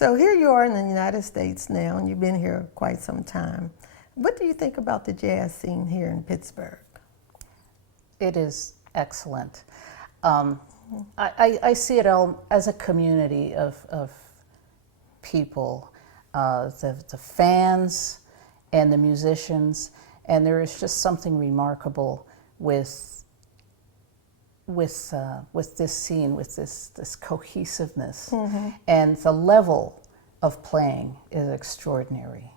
So here you are in the United States now, and you've been here quite some time. What do you think about the jazz scene here in Pittsburgh? It is excellent. I see it all as a community of people, the fans and the musicians, and there is just something remarkable with this scene, with this cohesiveness, and the level of playing is extraordinary.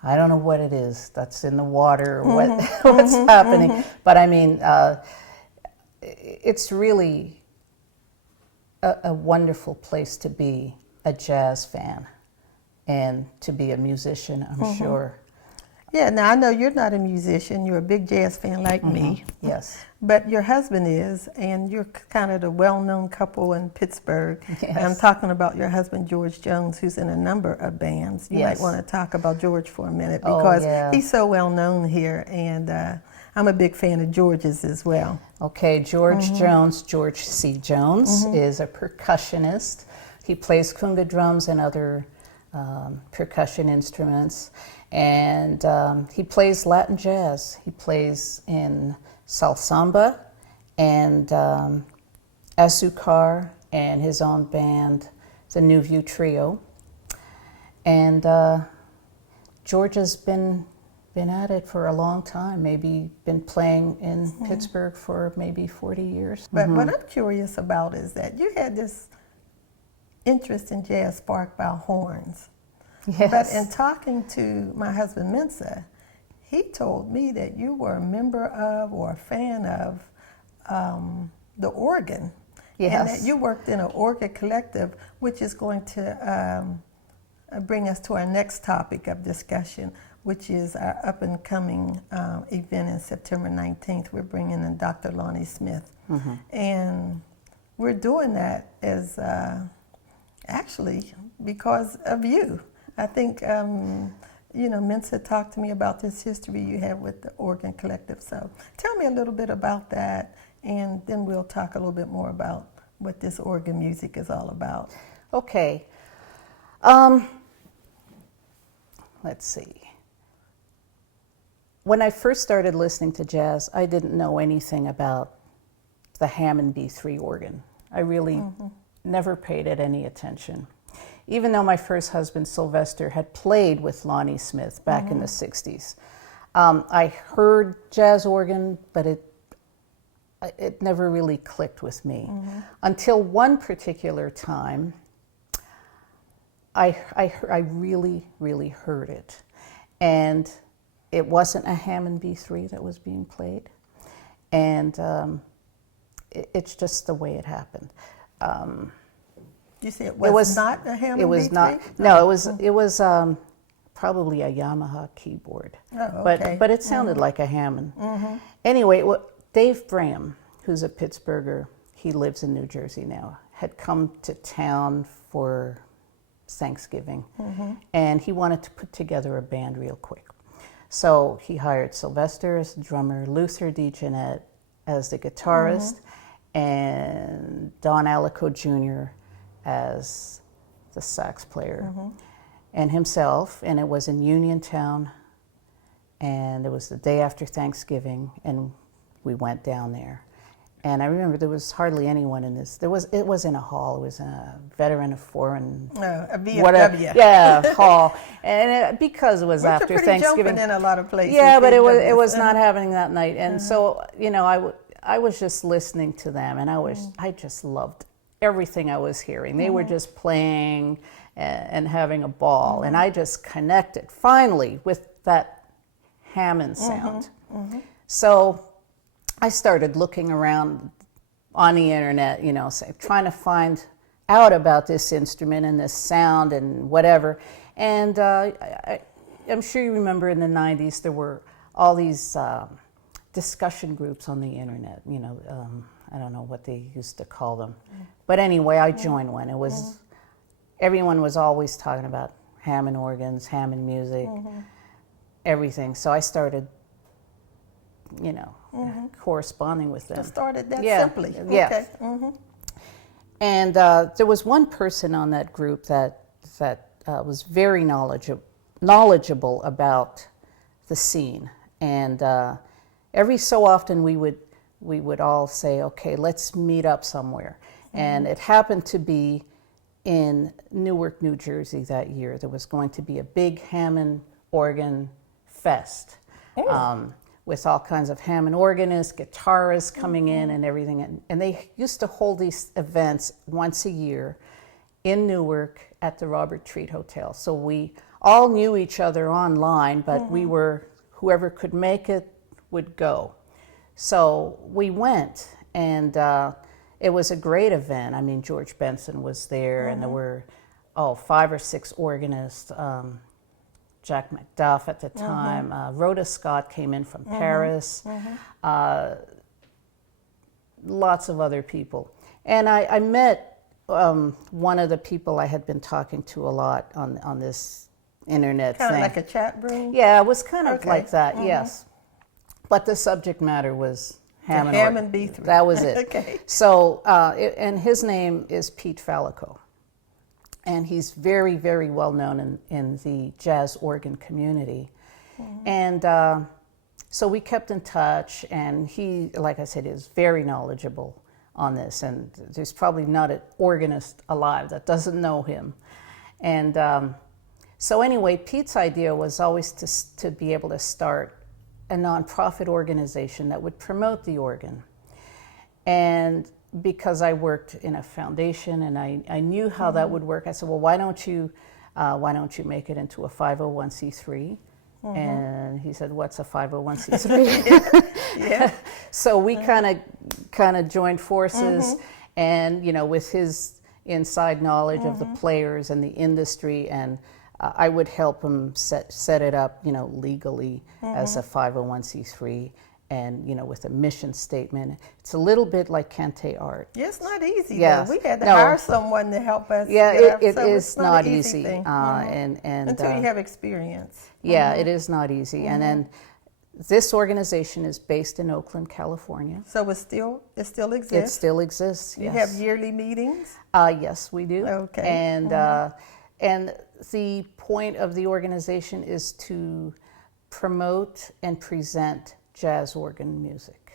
I don't know what it is that's in the water, or what's happening, but I mean, it's really a wonderful place to be a jazz fan and to be a musician, I'm sure. Yeah, now I know you're not a musician, you're a big jazz fan like me. Yes. But your husband is, and you're kind of the well-known couple in Pittsburgh. Yes. I'm talking about your husband, George Jones, who's in a number of bands. You Yes. might want to talk about George for a minute because he's so well-known here, and I'm a big fan of George's as well. Okay, George Jones, George C. Jones, is a percussionist. He plays conga drums and other percussion instruments, and he plays Latin jazz. He plays in salsamba and azucar and his own band, the New View Trio. And George has been at it for a long time, maybe been playing in Pittsburgh for maybe 40 years. But what I'm curious about is that you had this interest in jazz sparked by horns. Yes. But in talking to my husband, Mensa, he told me that you were a member of or a fan of the organ. Yes. And that you worked in an organ collective, which is going to bring us to our next topic of discussion, which is our up-and-coming event in September 19th. We're bringing in Dr. Lonnie Smith. And we're doing that as actually because of you. I think, Mensa talked to me about this history you have with the organ collective. So tell me a little bit about that, and then we'll talk a little bit more about what this organ music is all about. Okay. Let's see. When I first started listening to jazz, I didn't know anything about the Hammond B3 organ. I really never paid it any attention. Even though my first husband, Sylvester, had played with Lonnie Smith back in the 60s. I heard jazz organ, but it never really clicked with me. Until one particular time, I really, really heard it. And it wasn't a Hammond B3 that was being played. And it's just the way it happened. You say it was not a Hammond B3? It was not. No, it was probably a Yamaha keyboard. Oh, okay. But it sounded like a Hammond. Anyway, Dave Graham, who's a Pittsburgher, he lives in New Jersey now, had come to town for Thanksgiving, and he wanted to put together a band real quick. So he hired Sylvester as the drummer, Luther DeJohnette as the guitarist, and Don Alico Jr. as the sax player, and himself, and it was in Uniontown, and it was the day after Thanksgiving, and we went down there. And I remember there was hardly anyone in this. It was in a hall. It was a veteran of foreign, a VFW. Whatever, hall. And because it was Which after are pretty Thanksgiving. Jumping in a lot of places. Yeah, but it was not happening that night. And so, I was just listening to them, and I just loved everything I was hearing. They were just playing and having a ball, and I just connected finally with that Hammond sound. So I started looking around on the internet, trying to find out about this instrument and this sound and whatever. And I'm sure you remember in the 90s there were all these discussion groups on the internet, I don't know what they used to call them. But anyway, I joined one. It was, everyone was always talking about Hammond organs, Hammond music, everything. So I started, corresponding with them. Just started that Yeah, simply. yeah. Okay. And there was one person on that group that that was very knowledgeable about the scene. And every so often we would all say, okay, let's meet up somewhere. And it happened to be in Newark, New Jersey that year. There was going to be a big Hammond organ fest with all kinds of Hammond organists, guitarists coming in and everything. And they used to hold these events once a year in Newark at the Robert Treat Hotel. So we all knew each other online, but we were, whoever could make it would go. So we went, and it was a great event. I mean, George Benson was there, and there were 5 or 6 organists. Jack McDuff at the time. Rhoda Scott came in from Paris. Lots of other people. And I met one of the people I had been talking to a lot on this internet thing. Kind of like a chat room? Yeah, it was kind of like that, yes. But the subject matter was Hammond. Hammond B3. That was it. Okay. So, and his name is Pete Fallico. And he's very, very well known in the jazz organ community. And so we kept in touch, and he, like I said, is very knowledgeable on this. And there's probably not an organist alive that doesn't know him. And so anyway, Pete's idea was always to be able to start a nonprofit organization that would promote the organ. And because I worked in a foundation and I knew how that would work, I said, well, why don't you make it into a 501c3? And he said, what's a 501c3? Yeah. So we kind of joined forces, and with his inside knowledge of the players and the industry, and I would help him set it up, legally as a 501c3. And with a mission statement. It's a little bit like Kente art. Yeah, it's not easy. Yes. Though. We had to hire someone to help us. Yeah, it so is not an easy. thing. And until you have experience. Yeah, it is not easy. And then this organization is based in Oakland, California. So it still exists? It still exists, You yes. have yearly meetings? Yes, we do. Okay. And the point of the organization is to promote and present jazz organ music.